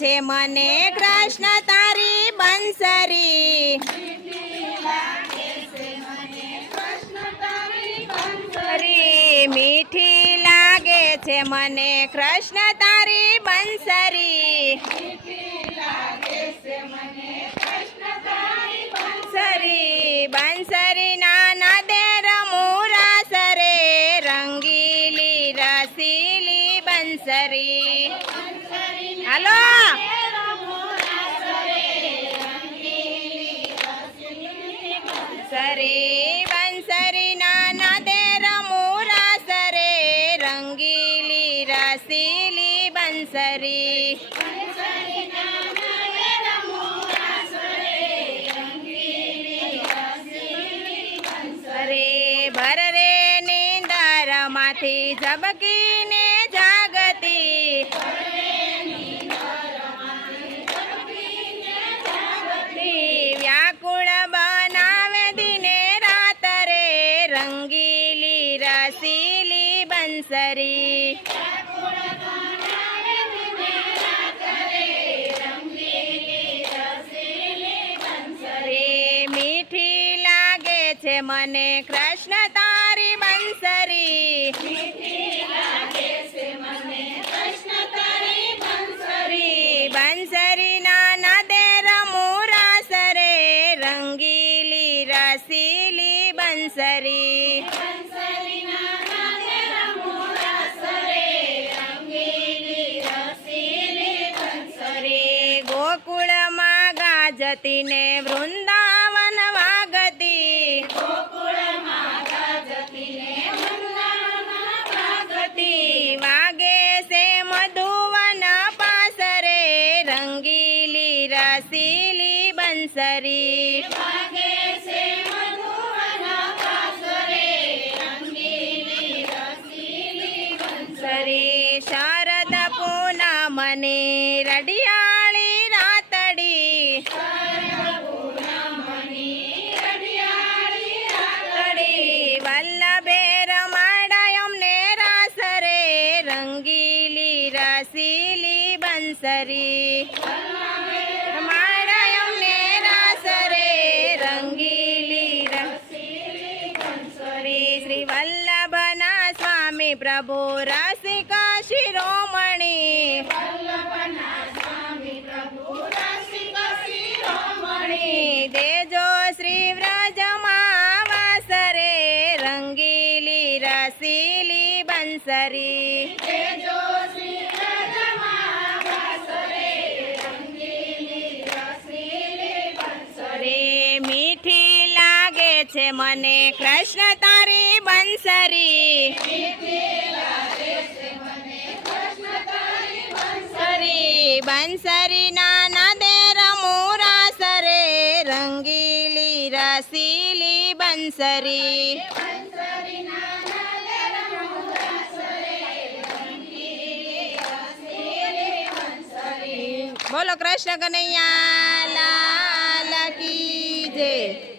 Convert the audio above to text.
છે મને કૃષ્ણ તારી બંસરી મીઠી લાગે છે મને કૃષ્ણ તારી બંસરી બંસરી નાના દે રમુરાસ રે રંગીલી રસીલી બંસરી હાલો બંસરી નાના દે રમુરાસ રે રંગીલી રસીલી બંસરી ભર રે નીંદર માંથી ઝબકીને જાગતી વ્યાકુળ બનાવે દિને રાત રે રંગીલી રસીલી બંસરી મીઠી લાગે છે મને કૃષ્ણ તારી બંસરી બંસરી નાના દે રમુરાસ રે રંગીલી રસીલી બંસરી ગોકુળમાં ગાજતી ને વૃંદાવન વાગતી વાગે છે મધુવન પાસરે રંગીલી રસીલી બંસરી શરદ પૂનમની રડિયાળી રાતડી વલ્લભે રમાડાય અમને રાસ રે રંગીલી રસીલી બંસરી રમાડાય અમને રાસ રે રંગીલી રસીલી બંસરી શ્રી વલ્લભના સ્વામી પ્રભુ રસિકા શિરોમણી દેજો શ્રી વ્રજમાં વાસ રે રંગીલી રસીલી બંસરી મીઠી લાગે છે મને કૃષ્ણ તારી બંસરી બંસરી નાના દે રમુરાસ રે રંગીલી રસીલી બંસરી બોલો કૃષ્ણ કનૈયા લાલ કી જય।